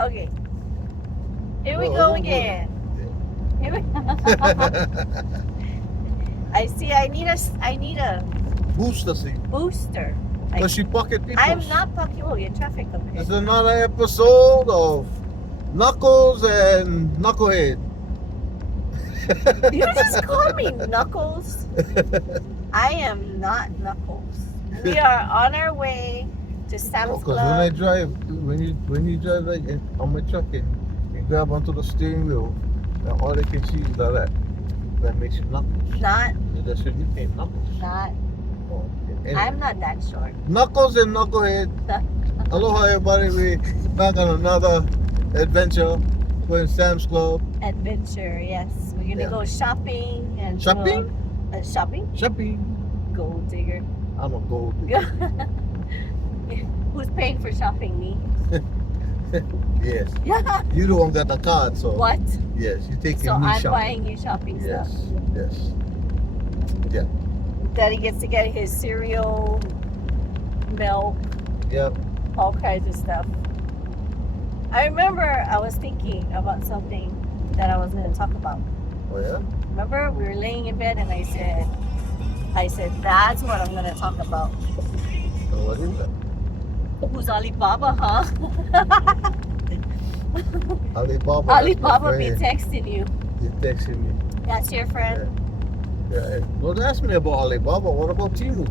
Okay. Here we Oh, go oh, again. Here we I see. I need a Booster seat. booster. Because she pocket people. I'm not fucking. Oh, your traffic. Okay. It's another episode of Knuckles and Knucklehead. You just call me Knuckles. I am not Knuckles. We are on our way to Sam's Because when I Club. drive, when you drive like on my truck and you grab onto the steering wheel, and all they can see is that. That makes you Knuckles. Not. That should be named Knuckles. Not. Oh, okay. Anyway. I'm not that short. Knuckles and Knucklehead. Aloha everybody, we back on another adventure. We're in Sam's Club. Adventure, yes. We're gonna go shopping and Shopping? Shopping? Shopping. Gold digger. I'm a gold digger. Who's paying for shopping? Me? Yes. Yeah. You the one got the card, so. What? Yes, you taking So me I'm shopping. buying you shopping Yes, stuff. yes. Yeah. Daddy gets to get his cereal, milk, Yep. all kinds of stuff. I remember I was thinking about something that I was going to talk about. Oh yeah? Remember, we were laying in bed and I said, that's what I'm going to talk about. So what is that? Who's Alibaba, huh? Alibaba. Alibaba be texting you. He's texting me. That's your friend? Yeah. Don't ask me about Alibaba. What about Timu?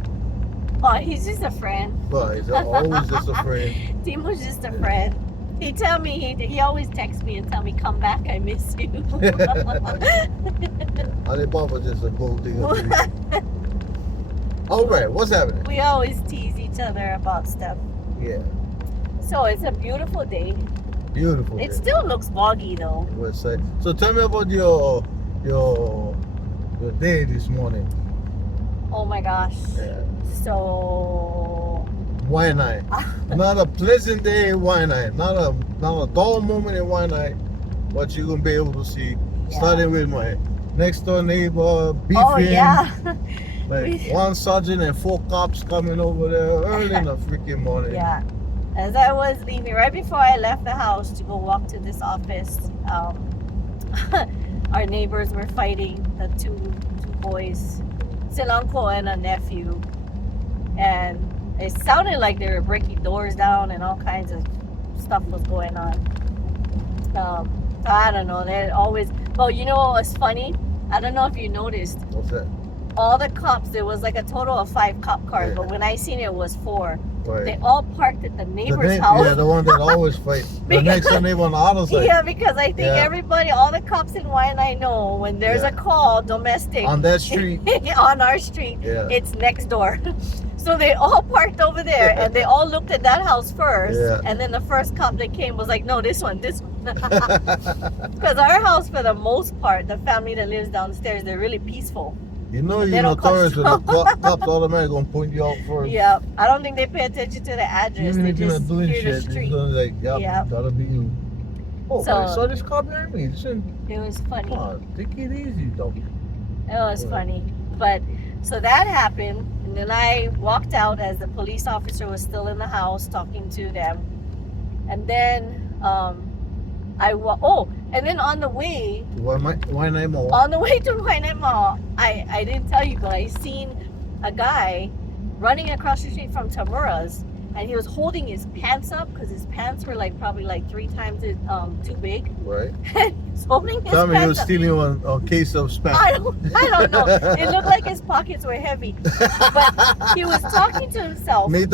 Oh, he's just a friend. But he's always just a friend. Timo's just a friend. He tell me, he always texts me and tell me, come back, I miss you. Alibaba just a gold digger. All right, what's happening? We always tease each other about stuff. Yeah, So it's a beautiful day. beautiful. It day. still looks foggy though. West side. So tell me about your day this morning. Oh my gosh. Yeah. So Why night? Not a pleasant day in Why night. Not a dull moment in Why night. But you're gonna be able to see. Yeah. Starting with my next door neighbor beefing. oh yeah. Like one sergeant and 4 cops coming over there early in the freaking morning. Yeah. As I was leaving, right before I left the house to go walk to this office, our neighbors were fighting, the two boys, it's an uncle and a nephew. And it sounded like they were breaking doors down and all kinds of stuff was going on. I don't know, they're always, well, you know what was funny? I don't know if you noticed, What's that? all the cops, there was like a total of 5 cop cars, Yeah. but when I seen it was 4. Right. They all parked at the neighbor's house. Yeah, the one that always fight. The Because- next door neighbor on the other side. Yeah, because I think Yeah. everybody, all the cops in Waianae know when there's Yeah. a call, domestic, On that street. on our street, Yeah. it's next door. So they all parked over there and they all looked at that house first. Yeah. And then the first cop that came was like, no, this one. Because our house, for the most part, the family that lives downstairs, they're really peaceful. You know They you're don't notorious with the come- cops automatically gonna point you out first. Yeah, I don't think they pay attention to the address. Even They if you're just not doing hear shit, the it's street. gonna like, yep, Yeah. gotta be you. Oh, So- I saw this car behind me. Listen, It was funny. come on, take it easy, dog. It was Yeah. funny. But so that happened, and then I walked out as the police officer was still in the house talking to them. And then and then on the way Why not more? to Waianae Mall, I didn't tell you, but I seen a guy running across the street from Tamura's, and he was holding his pants up because his pants were probably 3 times too big. Right. He's holding his Tell me he was pants up. stealing a case of spam. I don't know. It looked like his pockets were heavy. But he was talking to himself. He made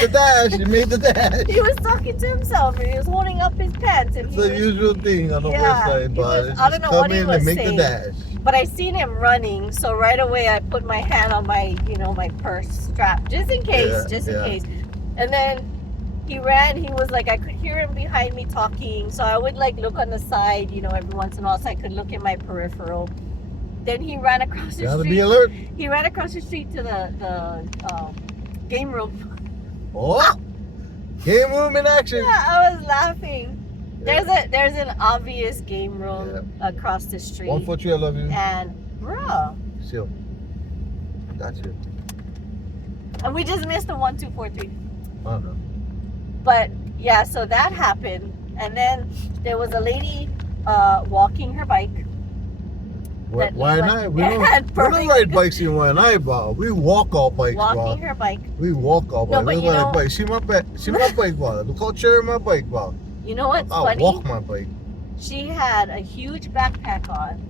the dash. He made the dash. He was talking to himself and he was holding up his pants. And It's he the was, usual thing on the Yeah, west side, he but was- it's I don't just know what come he in was and make saying. the dash. but I seen him running, so right away I put my hand on my, my purse strap, just in case, Yeah. case. And then he ran, he was like, I could hear him behind me talking, so I would look on the side, every once in a while, so I could look at my peripheral. Then he ran across the Gotta street. be alert. He ran across the street to the game room. Oh, game room in action. Yeah, I was laughing. There's an obvious game room across the street. 143, I love you. And bruh, Still, got you. and we just missed the 1, 2, 4, 3. I don't know. But yeah, so that happened, And then there was a lady walking her bike. That Why looked not? like- We don't, had we don't perfect- ride bikes in Waianae, bro. We walk our bikes, bro. walking her bike. We walk our No, bike. but Look you at know- my bike. See my bike, bro. Look how cherry my bike, bro. You know what's I funny? walk my bike. She had a huge backpack on.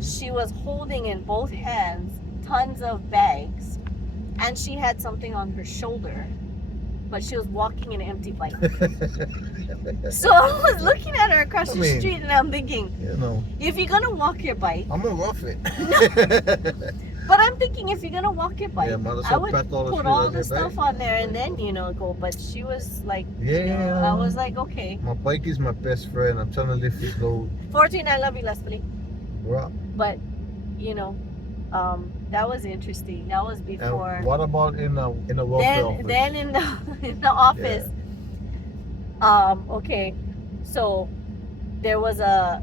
She was holding in both hands tons of bags, and she had something on her shoulder, but she was walking an empty bike. So I was looking at her across the street, and I'm thinking, You know, if you're gonna walk your bike, I'm gonna rough it. but I'm thinking if you're gonna walk your bike, Yeah, might as I well would pack all the put shit all on the your stuff bag. on there and then go. But she was like, Yeah. I was like, okay, My bike is my best friend. I'm trying to lift his load. 14, I love you, Leslie. Bro. But that was interesting. That was before. And what about in the welfare office? Then in the office, okay, so there was a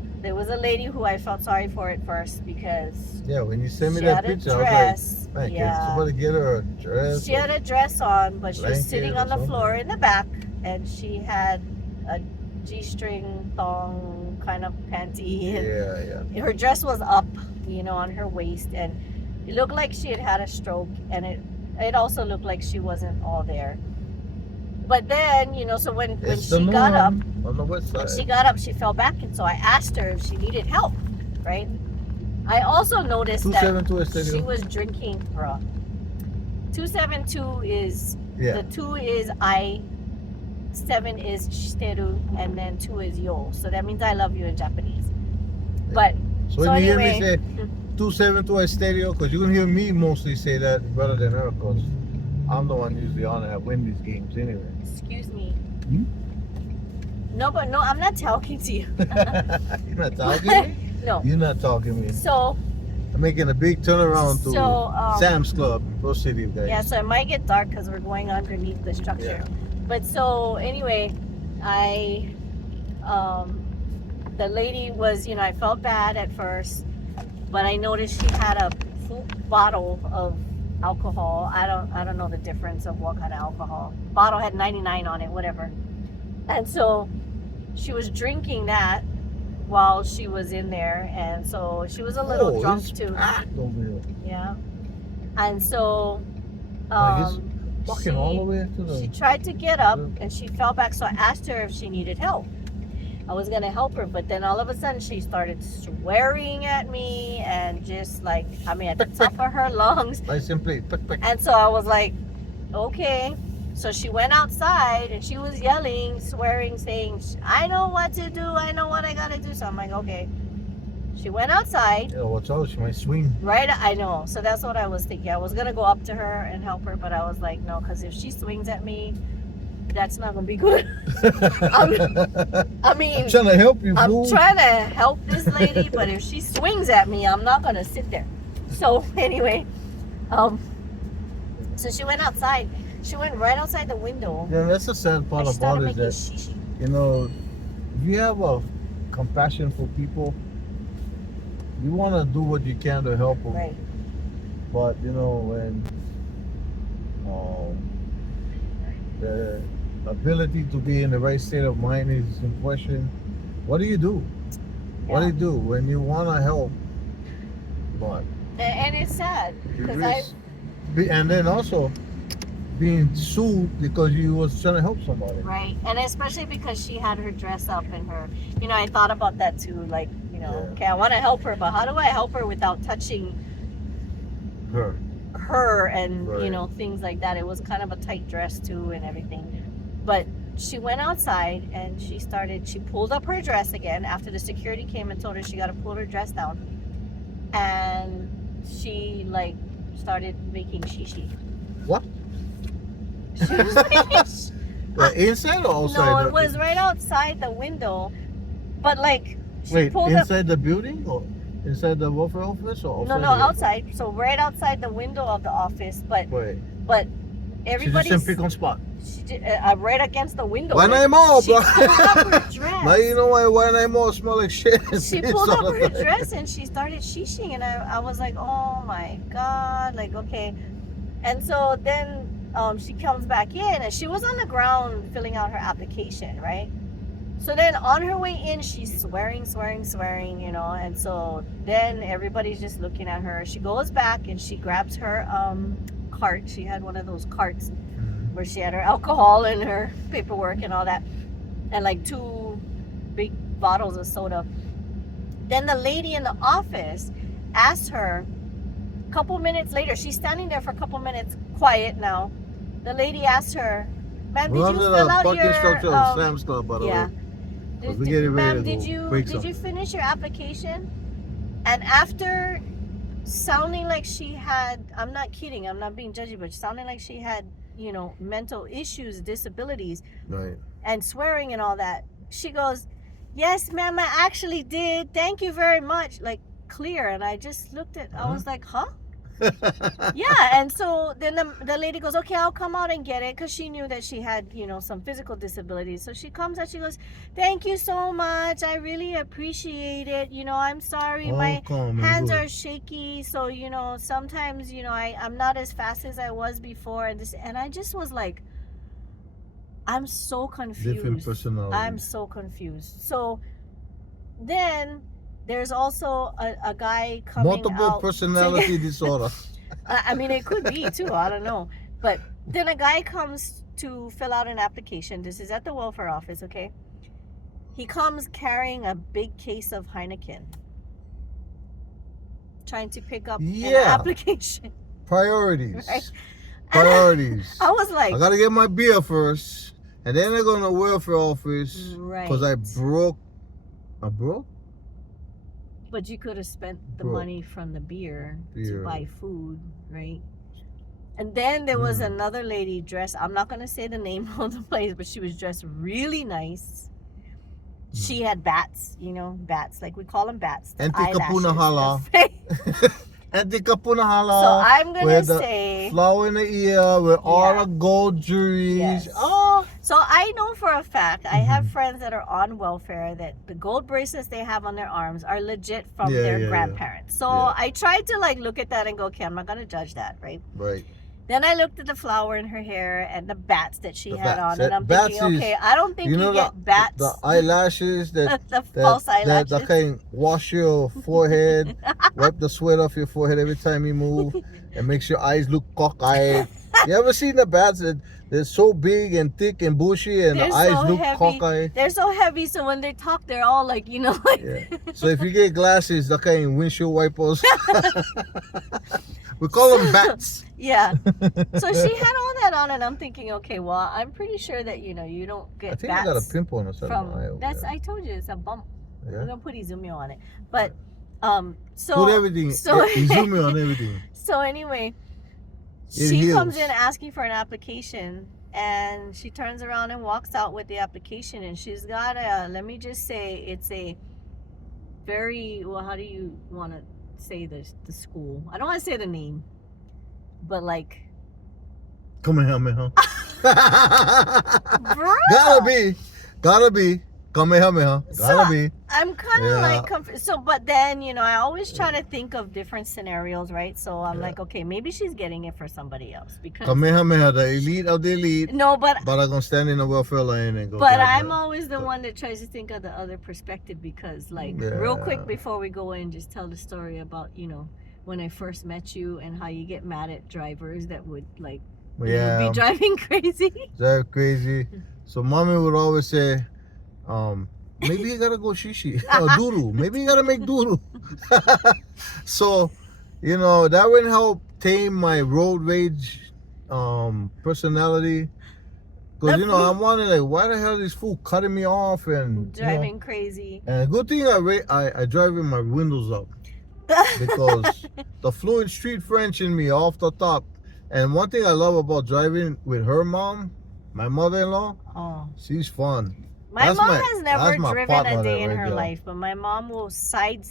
lady who I felt sorry for at first because Yeah, when you send me she that had a picture, I dress. was like, man, can Yeah, somebody get her a dress? she had a dress on, but she was blanket sitting or on the something? floor in the back, and she had a G-string thong kind of panty, and Yeah. her dress was up, on her waist, and it looked like she had had a stroke, and it also looked like she wasn't all there. But then, so when It's she the got up, norm on the west side. she got up, she fell back, and so I asked her if she needed help, right? I also noticed that 272 is she still. was drinking, bruh. 272 is, Yeah. the 2 is I, 7 is shiteru, and then 2 is yo. So that means I love you in Japanese. But So when so you anyway- hear me say 272 is stereo, because you're going to hear me mostly say that rather than her, because I'm the one usually on that win these games anyway. excuse me. Hmm? No, I'm not talking to you. You're not talking to me? No. You're not talking to me. So, I'm making a big turnaround to So, Sam's Club, Rose City, guys. yeah, so it might get dark because we're going underneath the structure. But so anyway, the lady was, I felt bad at first, but I noticed she had a full bottle of alcohol. I don't know the difference of what kind of alcohol. Bottle had 99 on it, whatever. And so she was drinking that while she was in there, and so she was a little drunk it's too. packed over here. Yeah. And so Like, it's Fucking all the way to she the. tried to get up and she fell back, so I asked her if she needed help. I was gonna help her, but then all of a sudden she started swearing at me and just like, at the top of her lungs. Nice and plate. And so I was like, okay. So she went outside and she was yelling, swearing, saying, I know what to do, I know what I gotta do. So I'm like, okay. She went outside. Yeah, watch out, she might swing. Right, I know. So that's what I was thinking. I was gonna go up to her and help her, but I was like, no, because if she swings at me, that's not gonna be good. I mean, I'm trying to help you, I'm fool. trying to help this lady, but if she swings at me, I'm not gonna sit there. So anyway, so she went outside. She went right outside the window. Yeah, that's the sad part and she about started it making is that, shishi. you know, if you have a compassion for people, you want to do what you can to help them. Right. But, you know, when the ability to be in the right state of mind is in question, what do you do? What do Yeah. you do when you want to help? But And it's sad you because I risk, and then also being sued because you was trying to help somebody. right, and especially because she had her dress up and her, I thought about that too. Like, Yeah. okay, I want to help her, but how do I help her without touching her and Right. things like that? It was kind of a tight dress too and everything. But she went outside and she pulled up her dress again after the security came and told her she got to pull her dress down, and she like started making shishi. What? She was making Inside or outside? no, it was right outside the window, but like she Wait, pulled up. inside the building or inside the welfare office or No, outside? no, the- outside. So right outside the window of the office, but Wait, everybody's she just pick on spot. right against the window. Why Like, not more, she bro? pulled up her dress. Now you know why not more smell like shit. She pulled up her dress and she started shishing, and I was like, oh my god, like okay. And so then she comes back in and she was on the ground filling out her application, right? So then on her way in, she's swearing, you know, and so then everybody's just looking at her. She goes back and she grabs her cart. She had one of those carts where she had her alcohol and her paperwork and all that, and like 2 big bottles of soda. Then the lady in the office asked her a couple minutes later, she's standing there for a couple minutes, quiet now. The lady asked her, ma'am, did you fill out parking your structure of Sam Star, by the yeah. way. We getting ready Ma'am, to go break did some. you finish your application? And after sounding like she had, I'm not kidding, I'm not being judgy, but sounding like she had, you know, mental issues, disabilities, Right. and swearing and all that, she goes, yes, ma'am, I actually did. Thank you very much. Like, clear. And I just looked at, I was like, huh? Yeah. And so then the lady goes, okay, I'll come out and get it, because she knew that she had, you know, some physical disabilities. So she comes out, she goes, thank you so much, I really appreciate it, you know, I'm sorry, my hands are shaky, so, you know, sometimes, you know, I'm not as fast as I was before, and I just was like, I'm so confused. Different personalities. I'm so confused. So then there's also a guy coming Multiple out personality disorder. I mean, it could be too. I don't know. But then a guy comes to fill out an application. This is at the welfare office, okay? He comes carrying a big case of Heineken, trying to pick up an application. Priorities. Right? Priorities. I was like, I gotta get my beer first, and then I go to the welfare office right. because I broke. But you could have spent the Broke. money from the beer to Beer. buy food, right? And then there was another lady dressed, I'm not going to say the name of the place, but she was dressed really nice. She had bats, you know, bats, like we call them bats. The Antikapunahala. eyelashes. Antikapunahala. So I'm going to with the say, flower in the ear with all the gold jewelries. Yes. Oh. so I know for a fact, I have friends that are on welfare that the gold bracelets they have on their arms are legit from their grandparents. So I tried to like look at that and go, okay, I'm not going to judge that, right? Right. Then I looked at the flower in her hair and the bats that she had on, bats. and I'm Bats thinking, okay, I don't think you get bats. The eyelashes that the false eyelashes. that can wash your forehead, wipe the sweat off your forehead every time you move, and makes your eyes look cockeyed. You ever seen the bats that they're so big and thick and bushy, and They're the eyes so look heavy. cockeyed? They're so heavy, so when they talk, they're all like, you know, like. Yeah. So if you get glasses, the kind of windshield wipers, we call them bats. Yeah. So she had all that on, and I'm thinking, okay, well, I'm pretty sure that, you know, you don't get I think bats I got a pimple on the side of my eye. from. That's I told you, it's a bump. Yeah. We're gonna put Izumio on it, but so Put everything. so Zoom on everything. So anyway, It she heals. comes in asking for an application, and she turns around and walks out with the application, and she's got a, let me just say, it's a very, well, how do you want to say this, the school? I don't want to say the name, but like, Come here, man. bro, Gotta be. Kamehameha. Gotta So, be. I'm kind of Yeah. like so, but then, you know, I always try to think of different scenarios, right? So I'm Yeah. like, okay, maybe she's getting it for somebody else because Kamehameha, the elite of the elite. no, but But I'm gonna stand in the welfare lane and go. But grab I'm that. always the one that tries to think of the other perspective because, like, real quick Yeah. before we go in, just tell the story about, you know, when I first met you and how you get mad at drivers that would, like, you know, Yeah. be driving crazy. Drive crazy. So mommy would always say, maybe you gotta go shishi or duru. Maybe you gotta make duru. So, you know, that would help tame my road rage personality. Because, you know, I'm wondering, like, why the hell is this fool cutting me off and Driving crazy. And good thing I drive with my windows up because the fluent street French in me off the top. And one thing I love about driving with her mom, my mother-in-law, Oh. she's fun. My That's mom my- has never that's my driven partner a day there in right her there. life, but my mom will side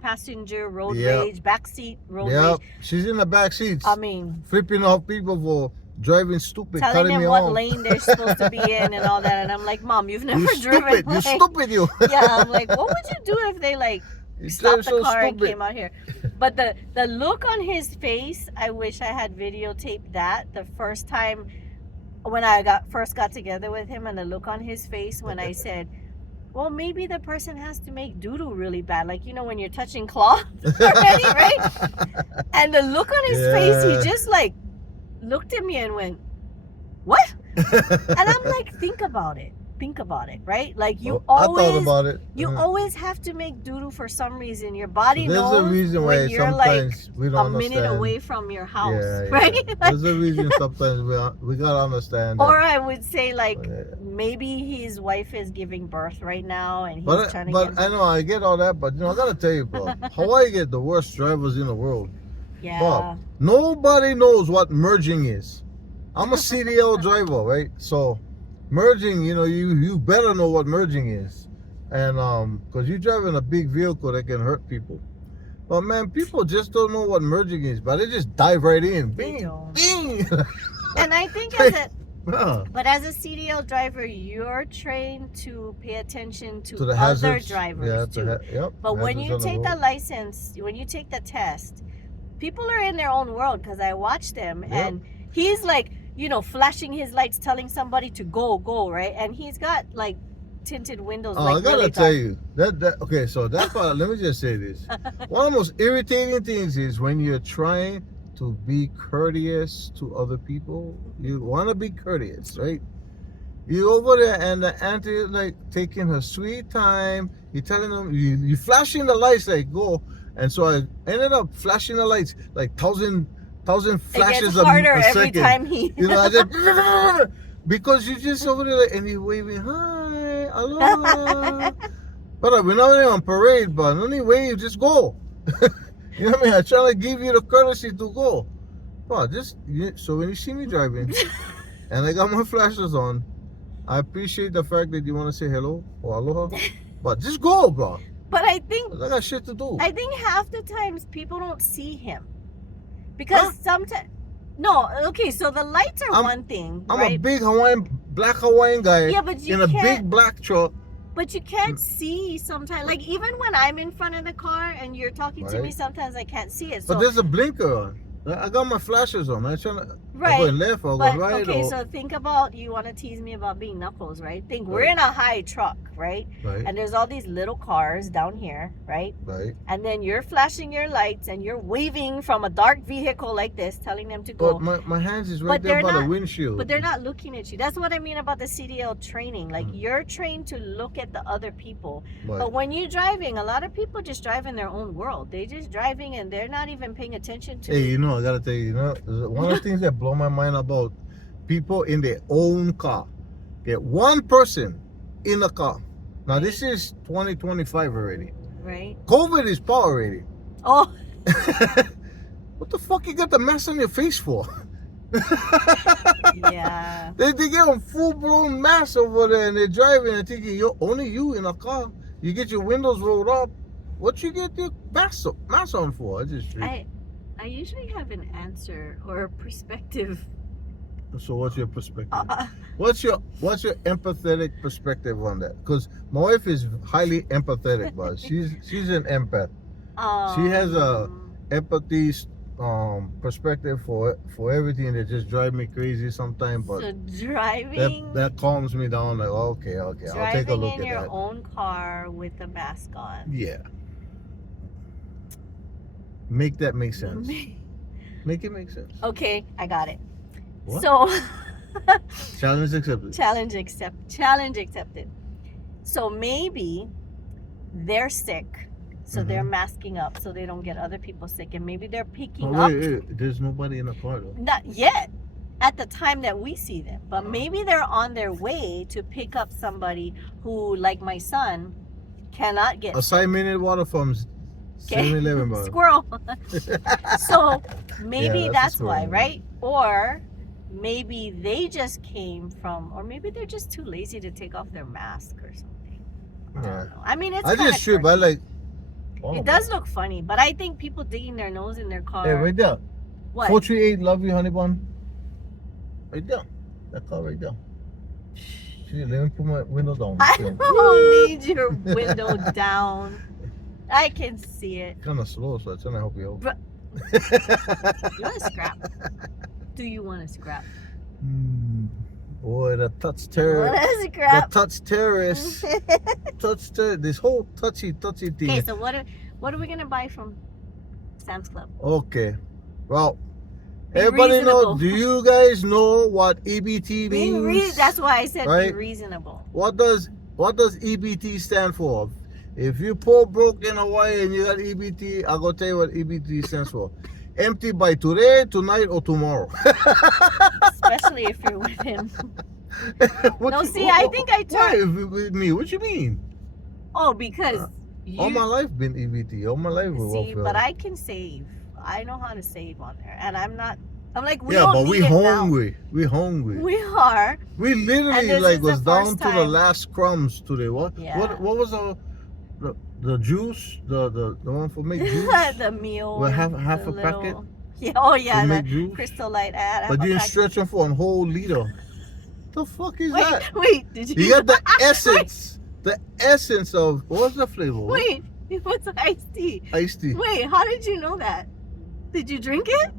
passenger road Yep. rage, backseat road Yep, rage. she's in the back seats, I mean, flipping off people for driving stupid, telling cutting them me what off. lane they're supposed to be in and all that. And I'm like, Mom, you've never You driven. stupid, you like, stupid, you. Yeah, I'm like, what would you do if they like You stopped the so car and stupid. came out here? But the look on his face, I wish I had videotaped that the first time when I first got together with him, and the look on his face when I said, well, maybe the person has to make doo-doo really bad, like when you're touching cloth already, right? And the look on his face, he just like looked at me and went, what? And I'm like, think about it, right? Like I thought about it. You always have to make doo-doo for some reason. Your body There's knows a reason why when you're like sometimes we don't a minute understand. away from your house, Yeah, right? yeah. There's a reason sometimes we gotta understand. Or I would say like Yeah. maybe his wife is giving birth right now and he's But trying to get I know I get all that, but I gotta tell you, bro, Hawaii get the worst drivers in the world. yeah. Bob, nobody knows what merging is. I'm a CDL driver, right? So merging, you better know what merging is, and because you're driving a big vehicle that can hurt people. But man, people just don't know what merging is, but they just dive right in. They Bing, don't. bing. And I think Yeah. as a CDL driver, you're trained to pay attention to the other hazards. drivers Yeah, too. yep. But when hazards you on the take the road. license, when you take the test, people are in their own world because I watch them Yep. and he's like, flashing his lights, telling somebody to go, right? And he's got like tinted windows. Oh, like I gotta really tell dark. you that okay. So that part, let me just say this. One of the most irritating things is when you're trying to be courteous to other people. You want to be courteous, right? You over there and the auntie is like taking her sweet time. You telling them you flashing the lights like go, and so I ended up flashing the lights like thousand It flashes gets a harder every second. time he. I just because you just over there like, and you're waving hi, aloha. But we're not even on parade, but only wave, just go. You know what I mean? I'm trying to give you the courtesy to go. But so when you see me driving and I got my flashes on, I appreciate the fact that you want to say hello or aloha. But just go, bro. But I think I got shit to do. half the times people don't see him because Huh? sometimes. No, okay. So the lights are one thing, I'm right? a big black Hawaiian guy Yeah, but you in a can't. big black truck. But you can't see sometimes. Like even when I'm in front of the car and you're talking to me, Right. sometimes I can't see it. So But there's a blinker on. I got my flashes on. I'm trying to right. go left or But go right. okay, or, so think about, you want to tease me about being knuckles, right? Think we're Right. in a high truck, right? right, And there's all these little cars down here, right? right. And then you're flashing your lights and you're waving from a dark vehicle like this, telling them to go. But my hands is But right there they're by the not- windshield. But they're not looking at you. That's what I mean about the CDL training. Like Mm. you're trained to look at the other people. Right. But when you're driving, a lot of people just drive in their own world. They just driving and they're not even paying attention to. Hey, I gotta tell you, one of the things that blow my mind about people in their own car. Get one person in a car. Now this is 2025 already. Right? COVID is part already. Oh, What the fuck you got the mask on your face for? yeah. They get a full blown mask over there and they're driving and thinking you're only you in a car. You get your windows rolled up. What you get your mask on for? I just I usually have an answer or a perspective. So what's your perspective? What's your empathetic perspective on that? Because my wife is highly empathetic, but she's an empath. She has a empathy perspective for everything that just drives me crazy sometimes. But So driving. that calms me down. Like okay, I'll take a Driving look in at your that. own car with a mask on. Yeah. Make that make sense. Make it make sense. Okay, I got it. What? So Challenge accepted. challenge accepted. So maybe they're sick, so they're masking up so they don't get other people sick, and maybe they're picking Oh, up. wait. There's nobody in the car though. Not yet at the time that we see them, but maybe they're on their way to pick up somebody who, like my son, cannot get Assignment water from 7-Eleven, bro. squirrel. So maybe Yeah, that's a that's why, squirrel. right? Or maybe they just came from, or maybe they're just too lazy to take off their mask or something. I Yeah. don't know. I mean, it's I kinda just trip. quirky. I like. Oh, It does look funny, but I think people digging their nose in their car. Hey, right there. What? 438, love you, honey bun. Right there. That car right there. Shit, let me put my window down. I don't need your window down. I can see it. Kind of slow, so I'm trying to help you out. You want to scrap? Do you want to scrap? Hmm. Boy, the touch Well, terror. that's The crap. touch terrorist. This whole touchy thing. Okay, so what are we gonna buy from Sam's Club? Okay. Well, Be everybody know, reasonable. do you guys know what EBT Be means? that's why I said right? be reasonable. What does EBT stand for? If you poor broke in Hawaii and you got EBT, I'll go tell you what EBT stands for. Empty by today, tonight, or tomorrow. Especially if you're with him. What No, you- see, I think I Why, turned. with me? What you mean? Oh, because All my you life been EBT. All my life with see, welfare. but I can save. I know how to save on there, and I'm not. I'm like, we yeah, don't but need we it hungry. We hungry. now. We are. We And literally this like is was the down first to the time. last crumbs today. What? Yeah. What was the juice? The one for make juice? The meal. Well, half the a packet Yeah. Oh yeah. to The make juice. Crystal Light ad. But you didn't stretch them for a whole liter. The fuck is that? Wait. Did you? You got the essence. The essence of what's the flavor? Wait. It was iced tea. Iced tea. Wait. How did you know that? Did you drink it?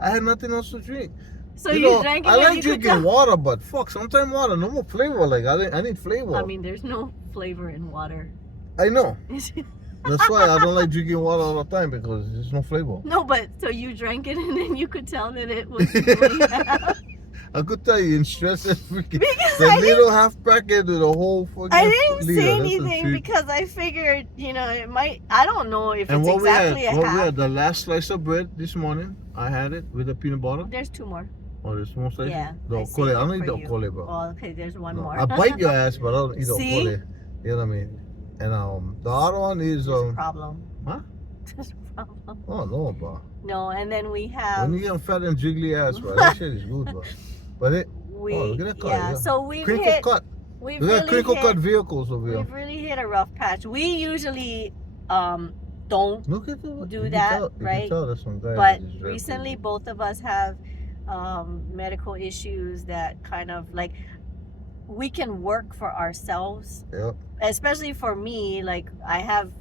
I had nothing else to drink. So You you know, drank it. I and like you could drinking tell- water, but fuck, sometimes water no more flavor. Like I need flavor. I mean, there's no flavor in water. I know. That's why I don't like drinking water all the time because there's no flavor. No, but so you drank it and then you could tell that it was really bad. I could tell you in stress and freaking Because the I little half packet with a whole fucking I didn't liter. say That's the anything truth. because I figured, it might. I don't know if And it's what exactly we a had, what we half. had, the last slice of bread this morning, I had it with the peanut butter. There's two more. Oh, there's more slices? Yeah, The I see okole. I it don't eat for the you. okole, bro. Oh, okay. There's one No, more. I bite your ass, but I don't eat the See? okole. You know what I mean? And the other one is There's a problem. huh? There's a problem. Oh no, bro. No, and then we have When you get fat and jiggly ass, bro, that shit is good, bro. But it look at that car, yeah. yeah. So we've crinkle hit. cut. We've We got really crinkle cut hit. vehicles over here. We've really hit a rough patch. We usually don't, Look at the, do you can that, tell- you right? can tell there's some guy but that just drive recently crazy. both of us have medical issues that kind of like we can work for ourselves, Yep. especially for me. Like I have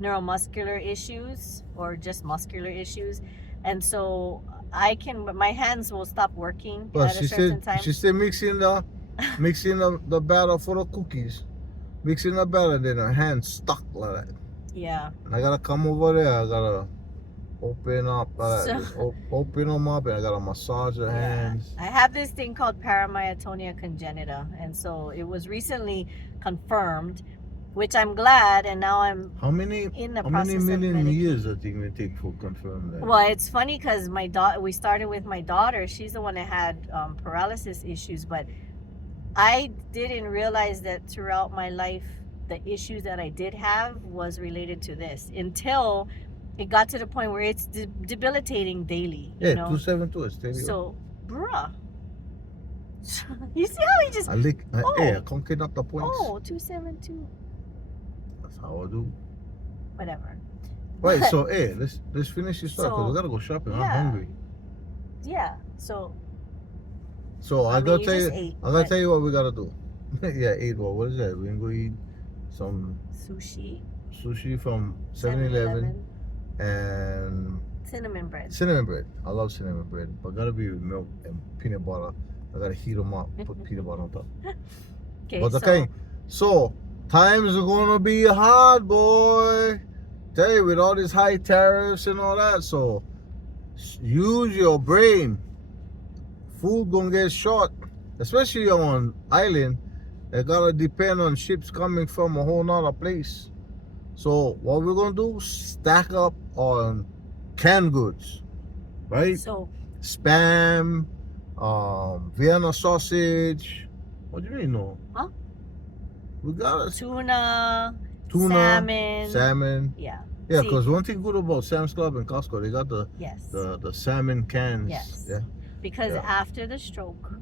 neuromuscular issues or just muscular issues, and so my hands will stop working But at a certain time. she said mixing the batter for the cookies. Mixing the batter, then her hand stuck like that. Yeah. And I gotta come over there. I gotta open up, just open them up, and I gotta massage her hands. I have this thing called paramyotonia congenita, and so it was recently confirmed, which I'm glad, and now I'm How many in the how process many of million medication. years I think it take for confirm that? Well, it's funny because we started with my daughter. She's the one that had paralysis issues, but I didn't realize that throughout my life, the issues that I did have was related to this until it got to the point where it's debilitating daily. Yeah, You know? 272 is steady. So, bruh. You see how he just. I lick. Oh. Hey, I can't get up the points. Oh, 272. That's how I do. Whatever. Right, But- so hey, let's finish this stuff because So, we gotta go shopping. I'm yeah. hungry. Yeah. So, So I I mean, gotta you tell you, just ate, I gotta but- tell you what we gotta do. Yeah, eat what? What is that? We can go eat some sushi, sushi from 7-Eleven 7-Eleven, and cinnamon bread. cinnamon bread. I love cinnamon bread, but gotta be with milk and peanut butter. I gotta heat them up, put peanut butter on top. Okay, But so okay, so times are gonna be hard, boy. Tell you with all these high tariffs and all that. So use your brain. Food gonna get short, especially on island. They gotta depend on ships coming from a whole nother place. So what we're gonna do? Stack up on canned goods, right? so Spam, Vienna sausage. What do you mean no? Huh? We got tuna, tuna, salmon. Yeah. Yeah, See- because one thing good about Sam's Club and Costco, they got Yes. the salmon cans. Yes. Yeah. Because Yeah. after the stroke,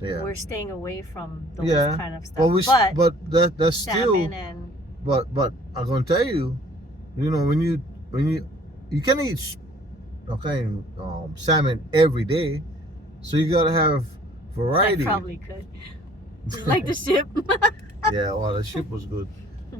Yeah. we're staying away from those Yeah. kind of stuff. But that's still. salmon and But I'm gonna tell you, when you can eat salmon every day, so you gotta have variety. I probably could. Like the ship. Yeah, well, the ship was good.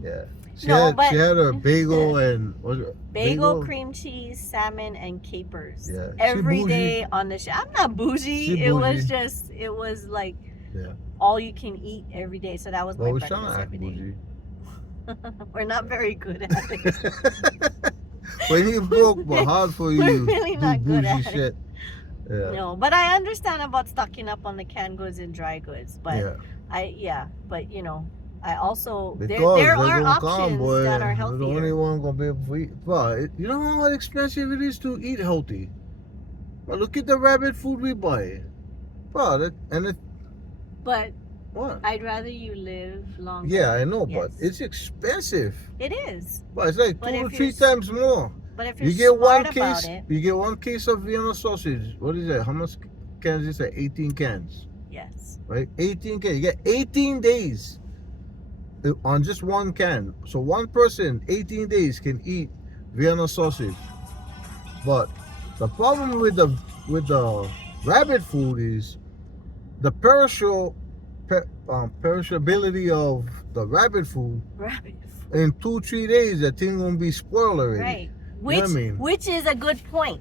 Yeah. She No, had but- she had her bagel and was it Bagel, cream cheese, salmon, and capers. Yeah, she Every bougie. day on the show. I'm not bougie. She It was bougie. just, it was like Yeah. all you can eat every day. So that was my Well, we're trying breakfast to act every day. bougie. We're not very good at it. When you broke, but hard for you We're to really do not good bougie at it. shit. Yeah. No, but I understand about stocking up on the canned goods and dry goods. But Yeah. but I also there Because there they're are gonna options come, boy. that are You're the only healthier. one gonna be able to eat. But you know how expensive it is to eat healthy. But look at the rabbit food we buy. But But what? I'd rather you live longer. Yeah, I know, but Yes. it's expensive. It is. But it's like But 2 if or you're 3 times more. But if you're You get one smart case. about it, You get 1 case of Vienna sausage. What is that? How much cans is that? 18 cans, yes. right? 18 cans. You get 18 days on just 1 can. So one person, 18 days can eat Vienna sausage. But the problem with the rabbit food is the perishability of the rabbit food. Right. In 2-3 days, that thing gonna be spoiled already. Right. know Which what I mean? which is a good point.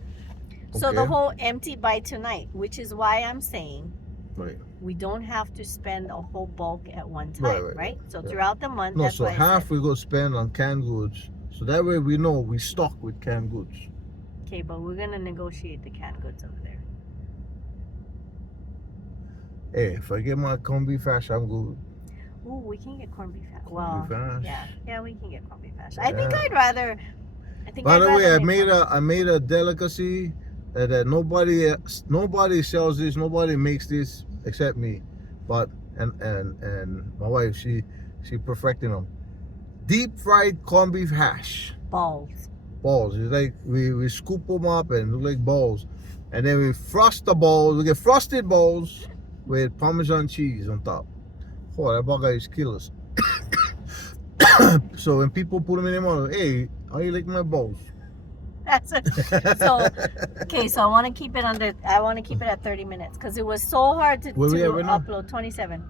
So the Okay. whole empty by tonight, which is why I'm saying Right. we don't have to spend a whole bulk at one time, Right, right? right, So yeah. throughout the month, No, that's so why I half said, we go spend on canned goods. So that way we know we stock with canned goods. okay, but we're gonna negotiate the canned goods over there. Hey, if I get my corned beef hash, I'm good. Ooh, we can get corned beef hash. Corned Well, beef hash. yeah, we can get corned beef hash. I think Yeah. I'd rather. I think. By I'd the way, rather I make made corned I made a delicacy that nobody sells this, nobody makes this except me. But and my wife, she perfecting them. Deep fried corned beef hash. beef balls. Balls. It's like we scoop them up and look like balls, and then we frost the balls. We get frosted balls with Parmesan cheese on top. Oh, that burger is killers. So when people put them in their mouth, hey, how you like my balls? That's it. So okay, so I want to keep it under. I want to keep it at 30 minutes because it was so hard to Where we at right now? upload. 27.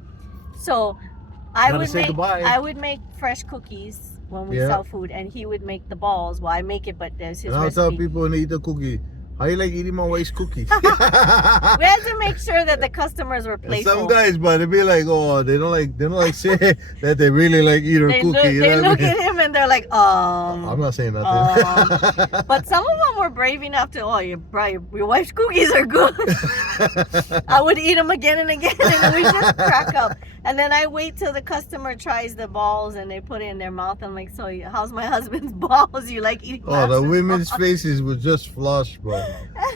So I Gotta would say make goodbye. I would make fresh cookies when we Yeah. sell food, and he would make the balls. Well, I make it, but there's his And I'll tell recipe. people when they eat the cookie, how you like eating my wife's cookie? We had to make sure that the customers were And playful. some guys, but they be like, oh, they don't like say that they really like eat her they cookie. look, you they know what look I mean? at him and they're like, I'm not saying nothing. But some of them were brave enough to, oh, your wife's cookies are good. I would eat them again and again, and we just crack up. And then I wait till the customer tries the balls and they put it in their mouth. I'm like, so how's my husband's balls? You like eating? my Oh, the husband's women's balls?" faces would just flush, bro.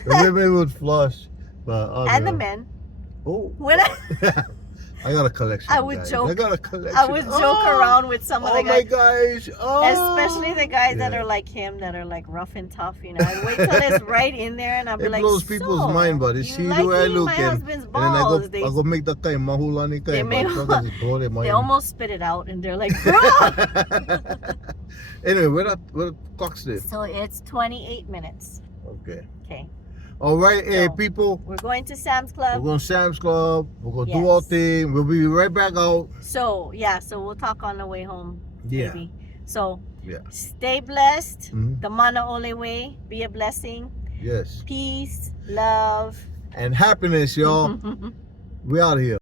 The women would flush, but And the men. Oh, When I got a collection. I of would guys. joke- I got a collection. I would joke around with some of Oh the my guys. gosh! Oh, Especially the guys that Yeah. are like him, that are like rough and tough, you know. I'd wait till it's right in there, and I'd be It like, blows people's so, mind, but they you see like the way I eating look my and husband's then I balls. go make the kai mahulani kai. They may- but fuckers just blow their mind. They almost spit it out, and they're like, bro. Anyway, where the clock's there? So it's 28 minutes. Okay. Okay. All right, hey So, people. We're going to Sam's We're Club. going to Sam's Club. We're going to do our Yes. thing. We'll be right back out. So, yeah, so we'll talk on the way home. Yeah. Maybe. So, Yeah. stay blessed. Mhm. The Mana Ole way. Be a blessing. Yes. Peace, love. And happiness, y'all. We out of here.